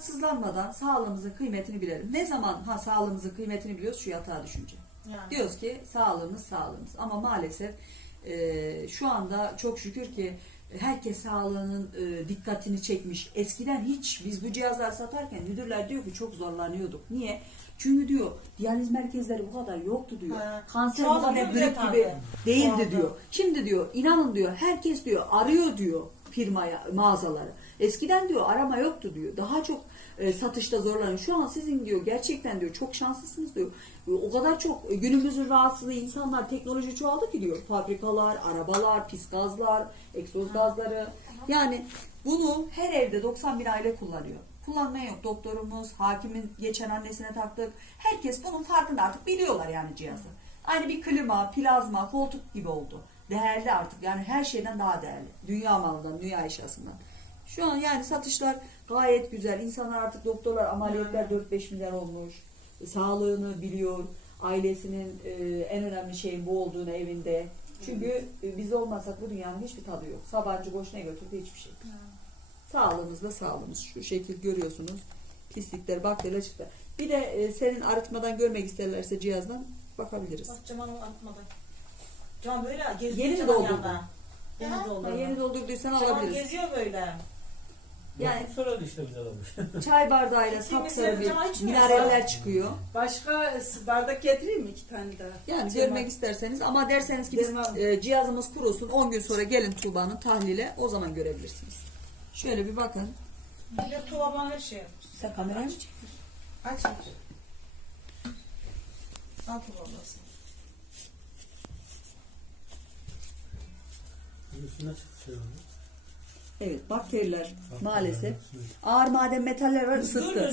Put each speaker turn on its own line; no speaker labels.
rahatsızlanmadan sağlığımızın kıymetini bilelim. Ne zaman ha sağlığımızın kıymetini biliyoruz şu yatağa düşünce.
Yani.
Diyoruz ki sağlığımız sağlığımız ama maalesef e, şu anda çok şükür ki herkes sağlığının e, dikkatini çekmiş. Eskiden hiç biz bu cihazlar satarken müdürler diyor ki çok zorlanıyorduk. Niye? Çünkü diyor diyaliz merkezleri bu kadar yoktu diyor.
Ha.
Kanser bu kadar
zaten.
gibi değildi diyor. Şimdi diyor inanın diyor herkes diyor arıyor diyor firmaya mağazaları. Eskiden diyor arama yoktu diyor. Daha çok e, satışta zorlanıyor. Şu an sizin diyor gerçekten diyor çok şanslısınız diyor. E, O kadar çok e, günümüzün rahatsızlığı insanlar teknoloji çoğaldı ki diyor. Fabrikalar, arabalar, pis gazlar, egzoz gazları. Yani bunu her evde 90 bin aile kullanıyor. Kullanmaya yok. Doktorumuz, hakimin geçen annesine taktık. Herkes bunun farkında artık biliyorlar yani cihazı. Aynı bir klima, plazma, koltuk gibi oldu. Değerli artık yani her şeyden daha değerli. Dünya malından, dünya eşyasından. Şu an yani satışlar gayet güzel. İnsanlar artık doktorlar ameliyatlar 4-5 milyar olmuş. Sağlığını biliyor. Ailesinin e, en önemli şeyin bu olduğunu evinde. Çünkü e, biz olmasak bu dünyanın hiçbir tadı yok. Sabancı boşuna götürdü hiçbir şey. Sağlığımızla sağlığımız. Şu şekil görüyorsunuz. Pislikler, bakteriler çıktı. Bir de e, senin arıtmadan görmek isterlerse cihazdan bakabiliriz.
Bak atmadı. Cemal böyle geziyor
Yeni
Cemal
doldurdu.
yanında. Yeni
Ha,
doldurdu.
yeni doldurduysan alabiliriz.
geziyor böyle.
Yani-
sonra işte bize olmuş.
Çay bardağıyla
İçimiz
sapsarı bir
musun?
çıkıyor.
Başka bardak getireyim mi iki tane daha?
Yani
Cemal.
görmek isterseniz ama derseniz ki biz e, cihazımız kurusun 10 gün sonra gelin Tuğba'nın tahlile o zaman görebilirsiniz. Şöyle bir bakın.
Bir de tuğla bana şey.
Sen kamerayı mı çekiyorsun?
Aç aç. Al.
Üstüne çıktı şey.
Evet bakteriler
Bak,
maalesef. Ağır maden metaller var ısıttı.